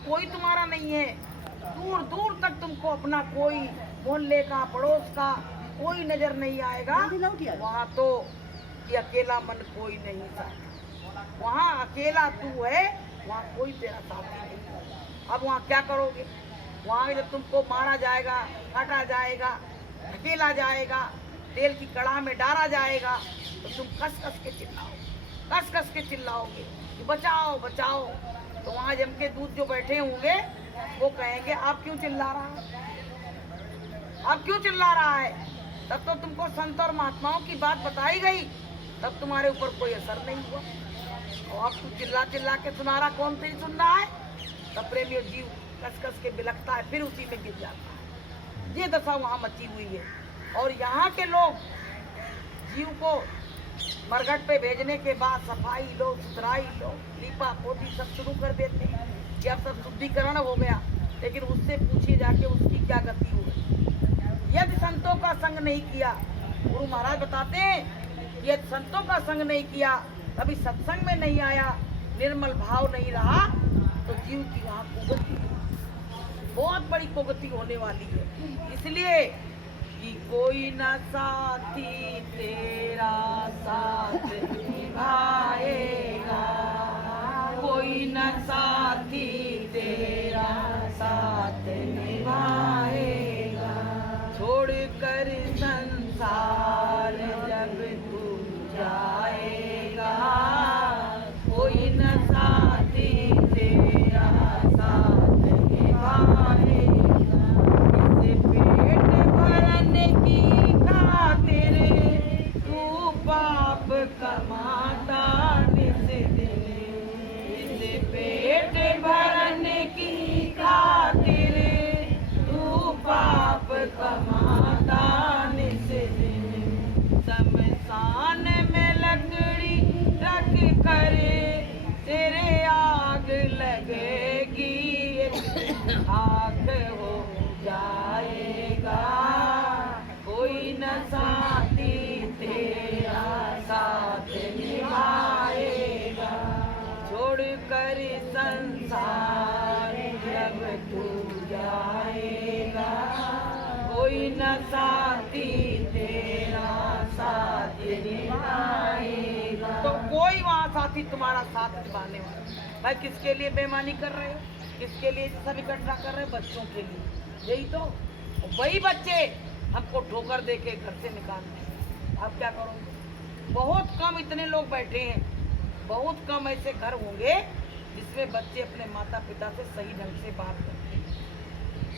कोई तुम्हारा नहीं है। दूर दूर तक तुमको अपना कोई मोहल्ले का, पड़ोस का कोई नजर नहीं आएगा। वहाँ तो ये अकेला मन कोई नहीं साथी, वहाँ अकेला तू है, वहाँ कोई तेरा साथी नहीं। अब वहाँ क्या करोगे? वहाँ जब तुमको मारा जाएगा, काटा जाएगा, ढकेला जाएगा, तेल की कड़ाह में डाला जाएगा, तो तुम कस कस के चिल्लाओगे कि बचाओ बचाओ। तो वहाँ जम के दूध जो बैठे होंगे वो कहेंगे आप क्यों चिल्ला रहा है, आप क्यों चिल्ला रहा है? तब तो तुमको संत और महात्माओं की बात बताई गई, तब तुम्हारे ऊपर कोई असर नहीं हुआ। और अब तू चिल्ला चिल्ला के सुना रहा, कौन तेरी सुन रहा है? तब प्रेमियों जीव कस कस के बिलखता है, फिर उसी में गिर जाता है। ये दशा वहाँ मची हुई है। और यहाँ के लोग जीव को मरघट पे भेजने के बाद सफाई लो, सुथराई लो, लीपा पोती सब शुरू कर देते हैं कि अब सब शुद्धिकरण हो गया। लेकिन उससे पूछिए जाके उसकी क्या गति हो गई। यदि संतों का संग नहीं किया, गुरु महाराज बताते हैं, यदि संतों का संग नहीं किया, कभी सत्संग में नहीं आया, निर्मल भाव नहीं रहा, तो जीव की वहाँ कुगति, बहुत बड़ी कुगति होने वाली है। इसलिए कि कोई न साथी तेरा साथ निभाएगा, कोई न साथी तेरा साथ निभाएगा। छोड़ कर संसार जब तू जाएगा, कोई न साथी तेरा साथ निभाएगा। इसे पेट भरने की खातिर तू पाप कमाता निस दिन, इसे पेट भरने की खातिर तू पाप कमाता निस दिन। शमशान में लकड़ी रख कर तेरे आग लगेगी, आग हो जाएगा, कोई न साथी तेरा साथ निभाएगा। छोड़ कर संसार जब तू जाएगा, कोई न साथी तेरा साथ निभाएगा। तो कोई वहाँ साथी तुम्हारा साथ निभाने वाला। भाई किसके लिए बेईमानी कर रहे हो, किसके लिए सब इकट्ठा कर रहे हो? बच्चों के लिए। यही तो वही बच्चे हमको ठोकर दे के घर से निकालते हैं। आप क्या करोगे? बहुत कम इतने लोग बैठे हैं, बहुत कम ऐसे घर होंगे जिसमें बच्चे अपने माता पिता से सही ढंग से बात करते हैं।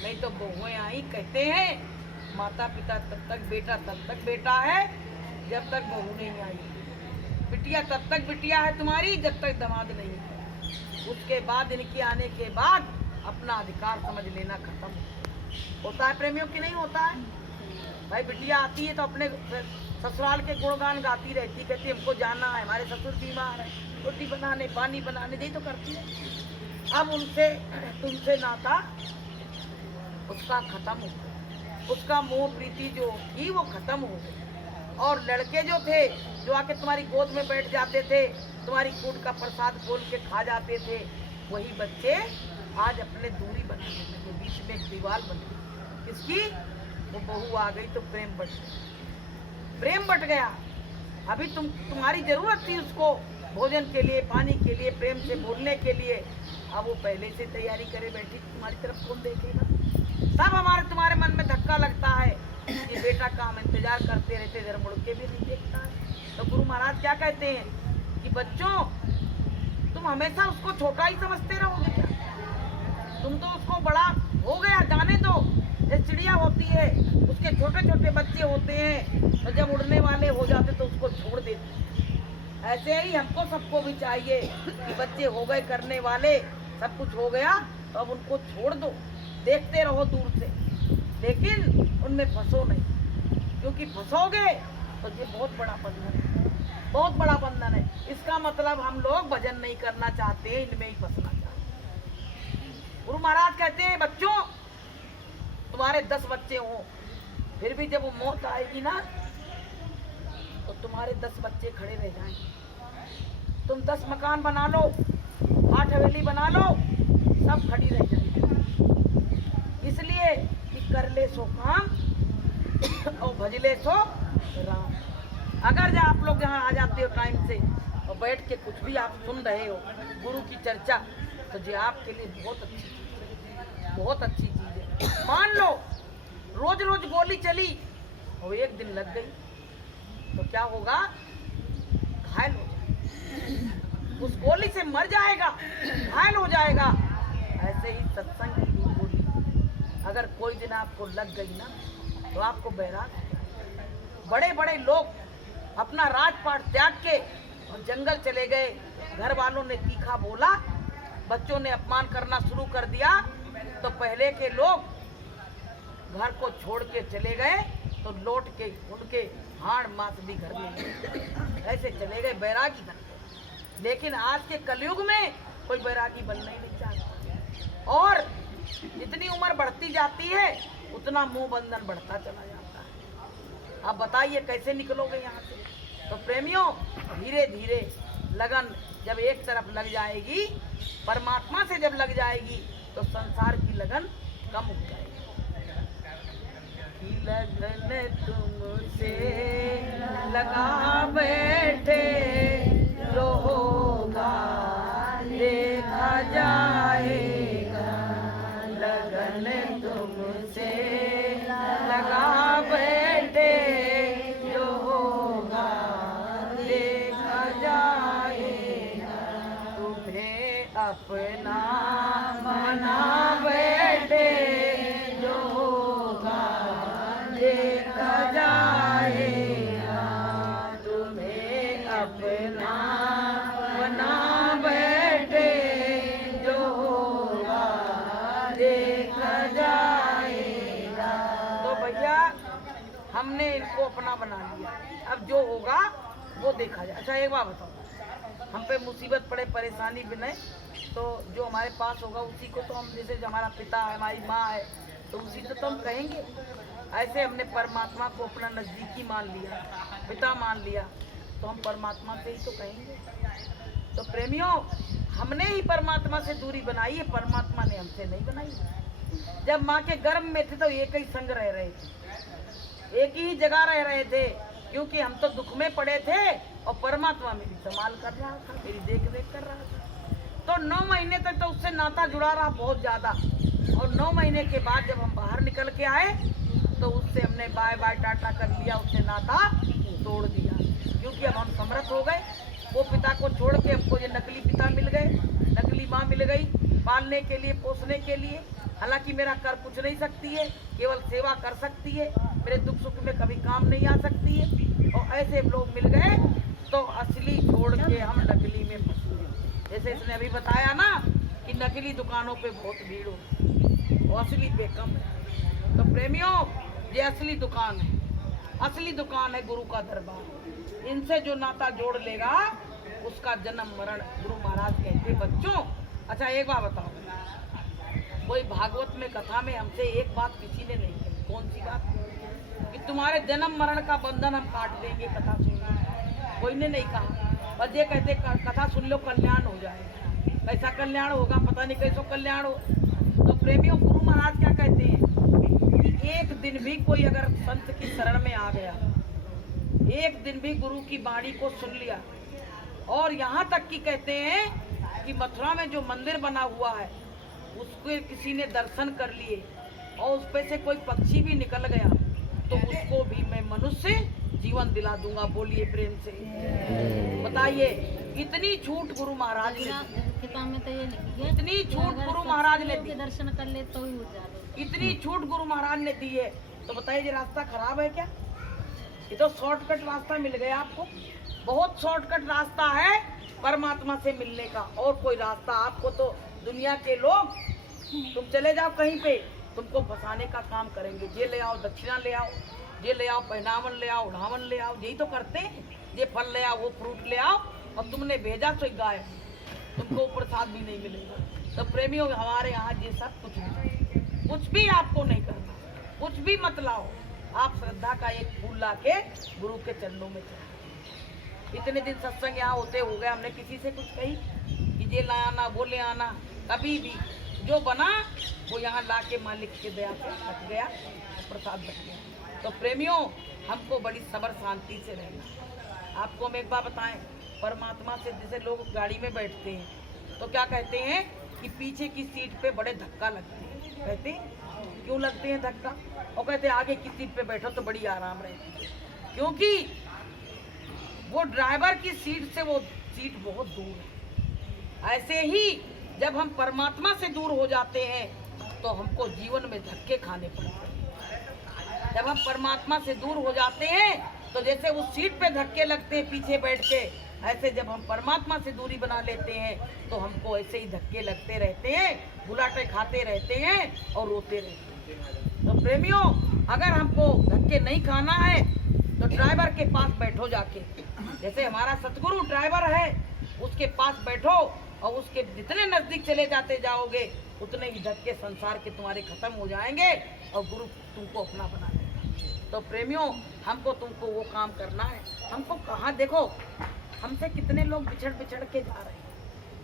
नहीं तो बहुएं आई कहते हैं माता पिता तब तक बेटा है जब तक बहू नहीं आई, बिटिया तब तक बिटिया है तुम्हारी जब तक दामाद नहीं है। उसके बाद इनके आने के बाद अपना अधिकार समझ लेना खत्म होता है। प्रेमियों की नहीं होता है? भाई बिटिया आती है तो अपने ससुराल के गुणगान गाती रहती, कहती हमको जाना है, हमारे ससुर बीमार है, रोटी बनाने पानी बनाने, यही तो करती है। अब उनसे तुमसे नाता उसका खत्म हो गया, उसका मोह प्रीति जो थी वो खत्म हो गई। और लड़के जो थे जो आके तुम्हारी गोद में बैठ जाते थे, तुम्हारी कूट का प्रसाद खोल के खा जाते थे, वही बच्चे आज अपने दूरी बनाने लगे, बीच में एक दीवार बन गई। किसकी? वो बहू आ गई तो प्रेम बट गया, प्रेम बट गया। अभी तुम्हारी जरूरत थी उसको भोजन के लिए, पानी के लिए, प्रेम से बोलने के लिए। अब वो पहले से तैयारी करे बैठी, तुम्हारी तरफ कौन देखेगा? सब तुम्हारे मन में धक्का लगता है कि बेटा का हम इंतजार करते रहते, इधर मुड़ के भी नहीं देखता है। तो गुरु महाराज क्या कहते हैं कि बच्चों तुम हमेशा उसको छोटा ही समझते रहोगे क्या? तुम तो उसको बड़ा हो गया जाने दो। जैसे चिड़िया होती है, उसके छोटे छोटे बच्चे होते हैं, तो जब उड़ने वाले हो जाते तो उसको छोड़ देते। ऐसे ही हमको सबको भी चाहिए कि बच्चे हो गए करने वाले, सब कुछ हो गया तो अब उनको छोड़ दो, देखते रहो दूर से, लेकिन उनमें फंसो नहीं, क्योंकि फंसोगे तो ये बहुत बड़ा बंधन है, बहुत बड़ा बंधन है। इसका मतलब हम लोग भजन नहीं करना चाहते, इनमें ही फंसना चाहते। गुरु महाराज कहते हैं बच्चों तुम्हारे 10 बच्चे हो, फिर भी जब वो मौत आएगी ना तो तुम्हारे 10 बच्चे खड़े रह जाएंगे। तुम 10 मकान बना लो, 8 हवेली बना लो, सब खड़ी रह जाएगी। इसलिए कि कर ले सो काम और भज ले सो राम। अगर आप लोग यहाँ आ जाते हो टाइम से और बैठ के कुछ भी आप सुन रहे हो गुरु की चर्चा, तो ये आपके लिए बहुत अच्छी चीज़ है, बहुत अच्छी चीज़ है। मान लो रोज रोज गोली चली और एक दिन लग गई तो क्या होगा? घायल हो जाएगा, उस गोली से मर जाएगा, घायल हो जाएगा। ऐसे ही सत्संग की गोली अगर कोई दिन आपको लग गई ना तो आपको बैराग। बड़े बड़े लोग अपना राजपाट त्याग के और जंगल चले गए, घर वालों ने तीखा बोला, बच्चों ने अपमान करना शुरू कर दिया, तो पहले के लोग घर को छोड़ के चले गए तो लौट के उनके हाड़ मांस भी घर में ऐसे चले गए, बैरागी बन गए। लेकिन आज के कलयुग में कोई बैरागी बनना ही नहीं चाहता, और जितनी उम्र बढ़ती जाती है उतना मुंह बंधन बढ़ता चला जाता है। अब बताइए कैसे निकलोगे यहाँ से? तो प्रेमियों, धीरे धीरे लगन जब एक तरफ लग जाएगी, परमात्मा से जब लग जाएगी, तो संसार की लगन कम हो जाएगी। लगन तुमसे लगा बैठे जो होगा देखा जाएगा। लगन तुमसे लगा बैठे जो होगा देखा जाएगा। तुम्हें अपना मना बैठे जो होगा देखा जाएगा। तुम्हें अपना मना बैठे जो होगा देखा जाएगा। तो भैया हमने इनको अपना बना लिया, अब जो होगा वो देखा जाए। अच्छा एक बात बताओ, हम पे मुसीबत पड़े, परेशानी बने, तो जो हमारे पास होगा उसी को तो हम, जैसे हमारा पिता है, हमारी माँ है, तो उसी तो हम कहेंगे। ऐसे हमने परमात्मा को अपना नज़दीकी मान लिया, पिता मान लिया, तो हम परमात्मा से ही तो कहेंगे। तो प्रेमियों, हमने ही परमात्मा से दूरी बनाई है, परमात्मा ने हमसे नहीं बनाई। जब माँ के गर्भ में थे तो एक ही संग रह रहे थे, एक ही जगह रह रहे थे, क्योंकि हम तो दुख में पड़े थे और परमात्मा मेरी संभाल कर रहा था, मेरी देख रेख कर रहा था। तो 9 महीने तक तो उससे नाता जुड़ा रहा बहुत ज़्यादा, और 9 महीने के बाद जब हम बाहर निकल के आए तो उससे हमने बाय बाय टाटा कर लिया, उससे नाता तोड़ दिया, क्योंकि अब हम समर्थ हो गए। वो पिता को छोड़ के हमको ये नकली पिता मिल गए, नकली माँ मिल गई पालने के लिए, पोसने के लिए। हालांकि मेरा कर कुछ नहीं सकती है, केवल सेवा कर सकती है, मेरे दुख सुख में कभी काम नहीं आ सकती है। और ऐसे लोग मिल गए तो असली छोड़ के हम नकली में फंस गए। जैसे इसने अभी बताया ना कि नकली दुकानों पे बहुत भीड़ हो, वो असली पे कम है। तो प्रेमियों, ये असली दुकान है, असली दुकान है गुरु का दरबार। इनसे जो नाता जोड़ लेगा उसका जन्म मरण गुरु महाराज कहते बच्चों। अच्छा एक बात बताओ, कोई भागवत में कथा में हमसे एक बात किसी ने नहीं कही, कौन सी बात? कि तुम्हारे जन्म मरण का बंधन हम काट देंगे कथा सुन लो, कोई ने नहीं कहा। बस ये कहते कथा सुन लो कल्याण हो जाएगा। कैसा कल्याण होगा पता नहीं, कैसो कल्याण हो। तो प्रेमियों, गुरु महाराज क्या कहते हैं कि एक दिन भी कोई अगर संत की शरण में आ गया, एक दिन भी गुरु की वाणी को सुन लिया, और यहाँ तक कि कहते हैं कि मथुरा में जो मंदिर बना हुआ है उसके किसी ने दर्शन कर लिए और उस पे से कोई पक्षी भी निकल गया, तो उसको भी मैं मनुष्य जीवन दिला दूंगा। बोलिए प्रेम से, बताइए इतनी छूट गुरु महाराज ने, किताब में तो ये लिखी है, इतनी छूट गुरु महाराज ने दी, दर्शन कर ले तो ही हो जाए। इतनी छूट गुरु महाराज ने दी है। तो बताइए, ये रास्ता खराब है क्या? ये तो शॉर्टकट रास्ता मिल गया आपको, बहुत शॉर्टकट रास्ता है परमात्मा से मिलने का। और कोई रास्ता आपको तो दुनिया के लोग, तुम चले जाओ कहीं पे, तुमको फंसाने का काम करेंगे। ये ले आओ, दक्षिणा ले आओ, ये ले आओ, पहनावन ले आओ, उड़ावन ले आओ, यही तो करते हैं। ये फल ले आओ, वो फ्रूट ले आओ, और तुमने भेजा तो गाय, तुमको प्रसाद भी नहीं मिलेगा। तो प्रेमियों, हमारे यहाँ ये सब कुछ भी आपको नहीं करना, कुछ भी मत लाओ। आप श्रद्धा का एक फूल ला के गुरु के चरणों में चढ़ाओ। इतने दिन सत्संग यहाँ होते हो गए, हमने किसी से कुछ कही कि ये ले आना, वो ले आना, कभी भी जो बना वो यहाँ ला के मालिक की दया से रख गया, प्रसाद बच गया। तो प्रेमियों, हमको बड़ी सब्र शांति से रहना। आपको हम एक बात बताएं, परमात्मा से जैसे लोग गाड़ी में बैठते हैं तो क्या कहते हैं कि पीछे की सीट पे बड़े धक्का लगते हैं। कहते हैं क्यों लगते हैं धक्का? और कहते हैं आगे की सीट पे बैठो तो बड़ी आराम रहती है, क्योंकि वो ड्राइवर की सीट से वो सीट बहुत दूर है। ऐसे ही जब हम परमात्मा से दूर हो जाते हैं तो हमको जीवन में धक्के खाने पड़ते हैं। जब हम परमात्मा से दूर हो जाते हैं तो जैसे उस सीट पे धक्के लगते हैं पीछे बैठ के, ऐसे जब हम परमात्मा से दूरी बना लेते हैं तो हमको ऐसे ही धक्के लगते रहते हैं, बुलाटे खाते रहते हैं और रोते रहते हैं। तो प्रेमियों, अगर हमको धक्के नहीं खाना है तो ड्राइवर के पास बैठो जाके, जैसे हमारा सतगुरु ड्राइवर है उसके पास बैठो और उसके जितने नजदीक चले जाते जाओगे उतने ही धक्के संसार के तुम्हारे खत्म हो जाएंगे और गुरु तुमको अपना बना लेगा। तो प्रेमियों, हमको तुमको वो काम करना है। हमको कहाँ देखो, हमसे कितने लोग बिछड़ के जा रहे हैं।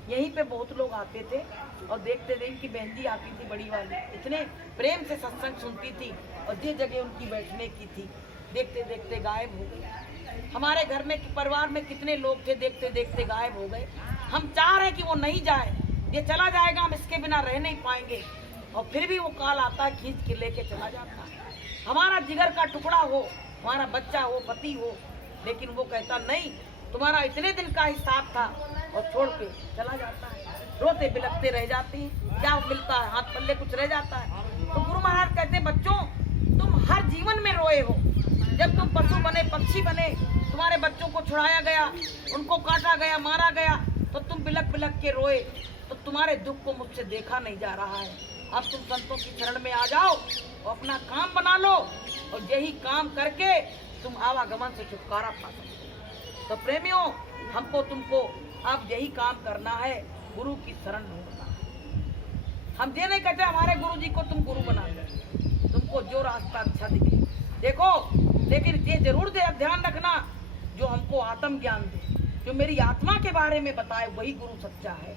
यहीं पे बहुत लोग आते थे और देखते थे कि बहन जी आती थी बड़ी वाली, इतने प्रेम से सत्संग सुनती थी और ये जगह उनकी बैठने की थी, देखते देखते गायब हो गई। हमारे घर में परिवार में कितने लोग थे, देखते देखते गायब हो गए। हम चाह रहे हैं कि वो नहीं जाए, ये चला जाएगा, हम इसके बिना रह नहीं पाएंगे, और फिर भी वो काल आता है, खींच के लेके चला जाता है। हमारा जिगर का टुकड़ा हो, हमारा बच्चा हो, पति हो, लेकिन वो कहता नहीं, तुम्हारा इतने दिन का हिसाब था, और छोड़ के चला जाता है। रोते बिलखते रह जाते हैं, क्या मिलता है? हाथ पल्ले कुछ रह जाता है। तो गुरु महाराज कहते हैं, बच्चों तुम हर जीवन में रोए हो। जब तुम पशु बने, पक्षी बने, तुम्हारे बच्चों को छुड़ाया गया, उनको काटा गया, मारा गया, तो तुम बिलख बिलख के रोए। तो तुम्हारे दुख को मुझसे देखा नहीं जा रहा है। अब तुम संतों की शरण में आ जाओ और अपना काम बना लो, और यही काम करके तुम आवागमन से छुटकारा पा सकते। तो प्रेमियों, हमको तुमको अब यही काम करना है, गुरु की शरण ढूंढना है। हम ये नहीं कहते हमारे गुरु जी को तुम गुरु बना लो, तुमको जो रास्ता अच्छा दिखे देखो, लेकिन ये जरूर ध्यान रखना जो हमको आत्म ज्ञान दे, जो मेरी आत्मा के बारे में बताए, वही गुरु सच्चा है।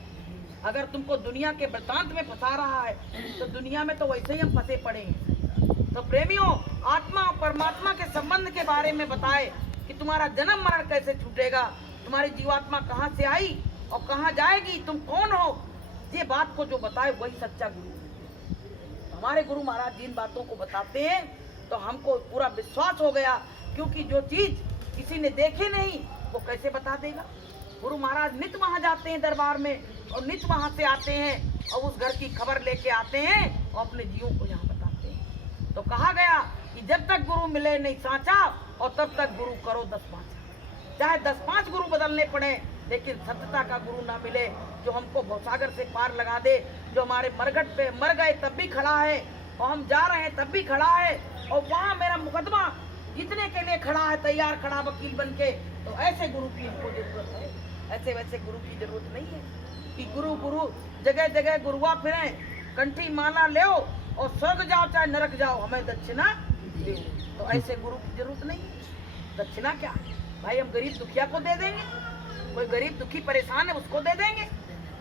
अगर तुमको दुनिया के वृतांत में फंसा रहा है तो दुनिया में तो वैसे ही हम फंसे पड़े हैं। तो प्रेमियों, आत्मा और परमात्मा के संबंध के बारे में बताए कि तुम्हारा जन्म मरण कैसे छूटेगा, तुम्हारी जीवात्मा कहाँ से आई और कहाँ जाएगी, तुम कौन हो, ये बात को जो बताए वही सच्चा गुरु है। हमारे गुरु महाराज जिन बातों को बताते हैं तो हमको पूरा विश्वास हो गया, क्योंकि जो चीज किसी ने देखी नहीं वो कैसे बता देगा। गुरु महाराज नित वहां जाते हैं दरबार में, और नित वहां से आते हैं और उस घर की खबर लेके आते हैं और अपने जीवों को यहाँ बताते हैं। तो कहा गया कि जब तक गुरु मिले नहीं साचा, और तब तक गुरु करो 10 पाँच, चाहे 10-5 गुरु बदलने पड़े, लेकिन सत्यता का गुरु ना मिले जो हमको भवसागर से पार लगा दे, जो हमारे मरघट पे मर गए तब भी खड़ा है, और हम जा रहे हैं तब भी खड़ा है, और वहाँ मेरा मुकदमा जीतने के लिए खड़ा है, तैयार खड़ा वकील बन के। तो ऐसे गुरु की हमको जरूरत है, ऐसे वैसे गुरु की जरूरत नहीं है कि गुरु गुरु जगह जगह गुरुआ फिरे, कंठी माला ले और स्वर्ग जाओ चाहे नरक जाओ, हमें दक्षिणा दे। तो ऐसे गुरु की जरूरत नहीं है। दक्षिणा क्या है भाई? हम गरीब दुखिया को दे देंगे, कोई गरीब दुखी परेशान है उसको दे देंगे।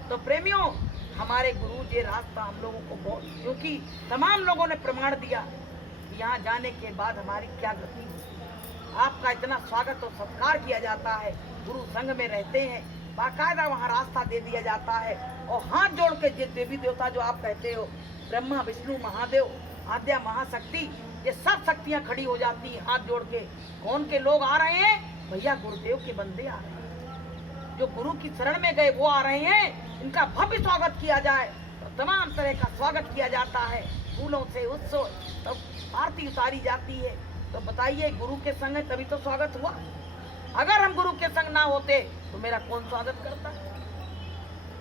तो प्रेमियों, हमारे गुरु ये रास्ता हम लोगों को बहुत, क्योंकि तमाम लोगों ने प्रमाण दिया कि यहाँ जाने के बाद हमारी क्या गति है। आपका इतना स्वागत और सत्कार किया जाता है, गुरु संग में रहते हैं, बाकायदा वहाँ रास्ता दे दिया जाता है, और हाथ जोड़ के जिस देवी देवता जो आप कहते हो, ब्रह्मा विष्णु महादेव आद्या महाशक्ति, ये सब शक्तियाँ खड़ी हो जाती हैं हाथ जोड़ के। कौन के लोग आ रहे हैं? भैया गुरुदेव के बंदे आ रहे हैं, जो गुरु की शरण में गए वो आ रहे हैं। इनका भव्य स्वागत किया जाए, तो तमाम तरह का स्वागत किया जाता है, फूलों से उत्सव, तो आरती उतारी जाती है। तो बताइए, गुरु के संग है तभी तो स्वागत हुआ। अगर हम गुरु के संग ना होते तो मेरा कौन स्वागत करता?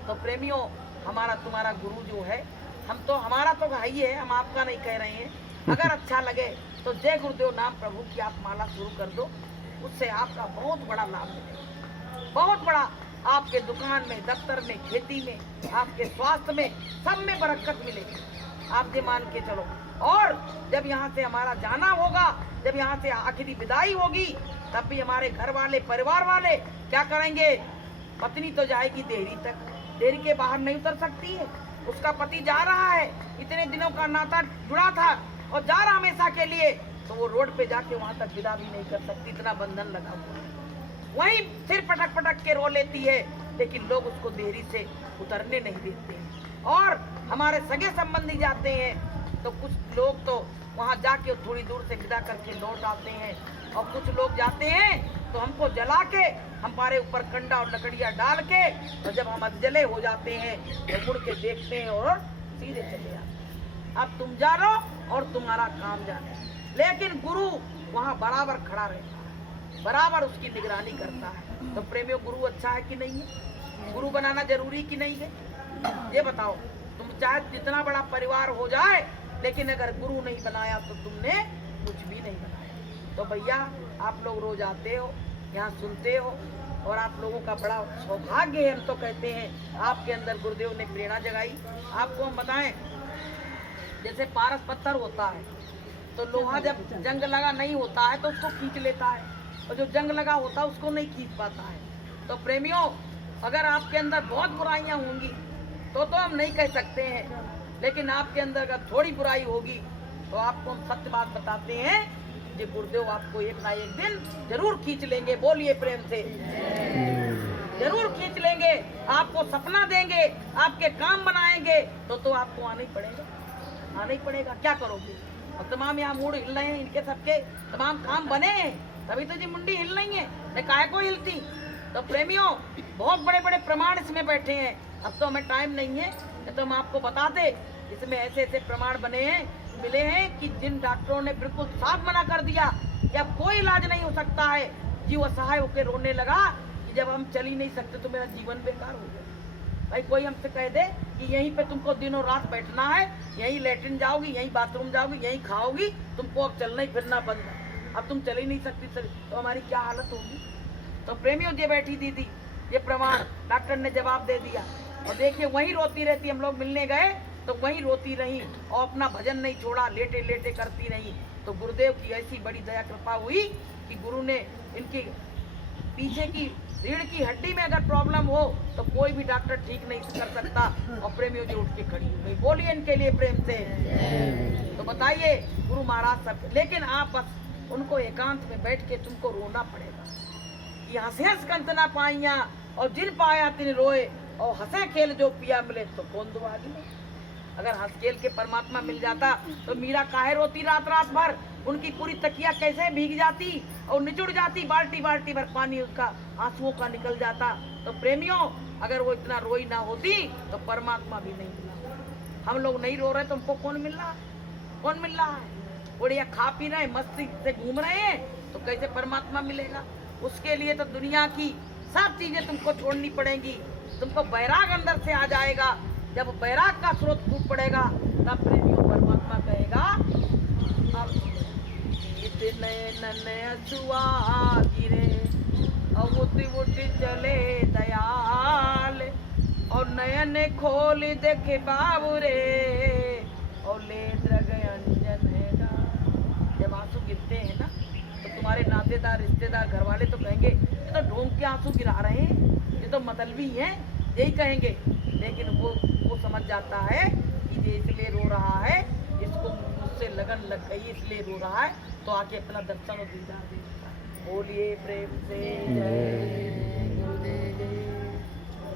तो प्रेमियों, हमारा तुम्हारा गुरु जो है, हम तो हमारा तो है ही है, हम आपका नहीं कह रहे हैं। अगर अच्छा लगे तो जय गुरुदेव नाम प्रभु की आप माला शुरू कर दो, उससे आपका बहुत बड़ा लाभ मिलेगा, बहुत बड़ा। आपके दुकान में, दफ्तर में, खेती में, आपके स्वास्थ्य में, सब में बरकत मिलेगी। आप ये मान के चलो। और जब यहाँ से हमारा जाना होगा, जब यहाँ से आखिरी विदाई होगी, तब भी हमारे घर वाले, परिवार वाले क्या करेंगे? पत्नी तो जाएगी देहरी तक, देहरी के बाहर नहीं उतर सकती है, उसका पति जा रहा है, इतने दिनों का नाता जुड़ा था और जा रहा हमेशा के लिए, तो वो रोड पे जाके वहां तक विदा भी नहीं कर सकती, इतना बंधन लगा हुआ है। वहीं फिर पटक पटक के रो लेती है, लेकिन लोग उसको देरी से उतरने नहीं देते हैं। और हमारे सगे संबंधी जाते हैं तो कुछ लोग तो वहां जाके थोड़ी दूर से विदा करके लौट आते हैं, और कुछ लोग जाते हैं तो हमको जला के हमारे ऊपर कंडा और लकड़ियां डाल के, और जब हम अधजले हो जाते हैं तो मुड़ के देखते हैं और सीधे चले आते हैं। अब तुम जानो और तुम्हारा काम जाने, लेकिन गुरु वहाँ बराबर खड़ा रहता है, बराबर उसकी निगरानी करता है। तो प्रेमियों, गुरु अच्छा है कि नहीं है? गुरु बनाना जरूरी कि नहीं है? ये बताओ। तुम चाहे जितना बड़ा परिवार हो जाए, लेकिन अगर गुरु नहीं बनाया तो तुमने कुछ भी नहीं बनाया। तो भैया, आप लोग रोज आते हो, यहाँ सुनते हो, और आप लोगों का बड़ा सौभाग्य है। हम तो कहते हैं आपके अंदर गुरुदेव ने प्रेरणा जगाई। आपको हम बताएं, जैसे पारस पत्थर होता है तो लोहा जब जंग लगा नहीं होता है तो उसको खींच लेता है, और जो जंग लगा होता है उसको नहीं खींच पाता है। तो प्रेमियों, अगर आपके अंदर बहुत बुराइयां होंगी तो हम नहीं कह सकते हैं, लेकिन आपके अंदर अगर थोड़ी बुराई होगी तो आपको हम सत्य बात बताते हैं कि गुरुदेव आपको एक ना एक दिन जरूर खींच लेंगे। बोलिए प्रेम से, जरूर खींच लेंगे। आपको सपना देंगे, आपके काम बनाएंगे, तो आपको आना ही पड़ेगा, आना ही पड़ेगा। क्या करोगे? और तमाम यहाँ मूड हिल रहे हैं, इनके सबके तमाम काम बने हैं, तभी तो जी मुंडी हिल रही है, मैं काहे को हिलती। तो प्रेमियों, बहुत बड़े बड़े प्रमाण इसमें बैठे हैं। अब तो हमें टाइम नहीं है, तो हम आपको बताते। इसमें ऐसे ऐसे प्रमाण बने हैं, मिले हैं कि जिन डॉक्टरों ने बिल्कुल साफ मना कर दिया कि अब कोई इलाज नहीं हो सकता है, जीव असहाय होकर रोने लगा कि जब हम चल ही नहीं सकते तो मेरा जीवन बेकार हो गया। भाई, कोई हमसे कह दे कि यहीं पे तुमको दिनों रात बैठना है, यहीं लेटरिन जाओगी, यहीं बाथरूम जाओगी, यहीं खाओगी, तुमको अब चलना ही फिरना बंद है, अब तुम चल ही नहीं सकती सर, तो हमारी क्या हालत होगी। तो प्रेमियों, ये बैठी दीदी, ये प्रमाण डॉक्टर ने जवाब दे दिया। और देखिए, वहीं रोती रहती। हम लोग मिलने गए तो वहीं रोती रही और अपना भजन नहीं छोड़ा, लेटे लेटे करती रही। तो गुरुदेव की ऐसी बड़ी दया कृपा हुई कि गुरु ने इनकी पीछे की रीढ़ की हड्डी में अगर प्रॉब्लम हो तो कोई भी डॉक्टर ठीक नहीं कर सकता। और प्रेमियों जी उठ के खड़ी हो गई। बोलिए इनके लिए प्रेम से। तो बताइए, गुरु महाराज सब, लेकिन आप बस उनको एकांत में बैठ के तुमको रोना पड़ेगा कि हंसे हंस कंत ना पाइया और जिन पाया तिन रोए, और हंसे खेल जो पिया मिले तो कौन दुआगी। अगर हंस खेल के परमात्मा मिल जाता तो मीरा काहे रोती रात रात भर, उनकी पूरी तकिया कैसे भीग जाती और निचुड़ जाती, बाल्टी बाल्टी भर पानी उसका आंसुओं का निकल जाता। तो प्रेमियों, अगर वो इतना रोई ना होती तो परमात्मा भी नहीं मिला। हम लोग नहीं रो रहे तो हमको कौन मिल रहा है? कौन मिल रहा है? बढ़िया खा पी रहे हैं, मस्ती से घूम रहे हैं, तो कैसे परमात्मा मिलेगा? उसके लिए तो दुनिया की सब चीजें तुमको छोड़नी पड़ेंगी। तुमको बैराग अंदर से आ जाएगा। जब बैराग का स्रोत फूट पड़ेगा तब प्रेमियों परमात्मा कहेगा, अब इतने नन्हे अछुआ गिरे और उठी उठी चले दयाल, और नयन खोल देखे बाबू रे और ले द्रग अंजन है। जब आंसू गिरते हैं ना तो तुम्हारे नातेदार, रिश्तेदार, घर वाले तो कहेंगे ये तो ढोंग के आंसू गिरा रहे हैं, ये तो मतलबी हैं, यही कहेंगे। लेकिन वो समझ जाता है कि ये इसलिए रो रहा है, इसको मुझसे लगन लग गई इसलिए रो रहा है, तो आके अपना दर्शन और दीदार दे देता है। बोलिए प्रेम से जय गुरुदेव,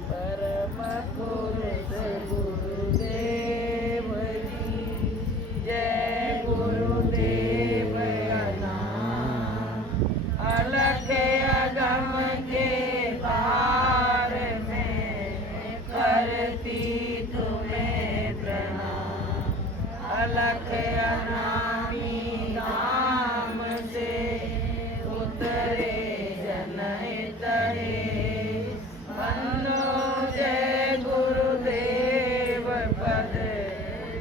परम पुरुष गुरुदेव जी, जय गुरुदेव नाम, अलख अगम के पार में करती तुम्हें प्रणाम, अलख अनामी नाम से उतरे जनहित रे, मनो जय गुरुदेव पद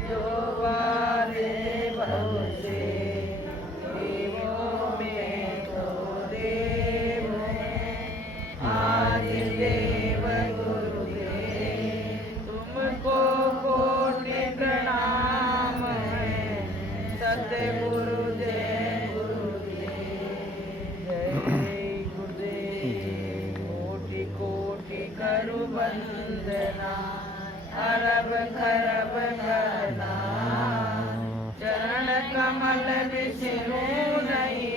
जो वारे भव से, देवों में तो देव आज देव गुरुदेव, तुमको कोटि प्रणाम है, सतगुरु जय गुरुदेव, जय कमल बिसरो नहीं,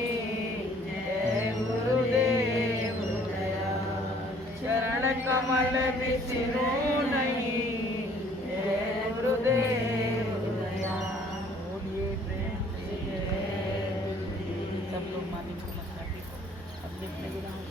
जय गुरुदेव दयाल। चरण कमल बिसरो नहीं, जय गुरुदेव दयाल। बोलिए प्रेम से जय गुरुदेव। सब लोग मालिक को मत काटिए। अब जितने भी राम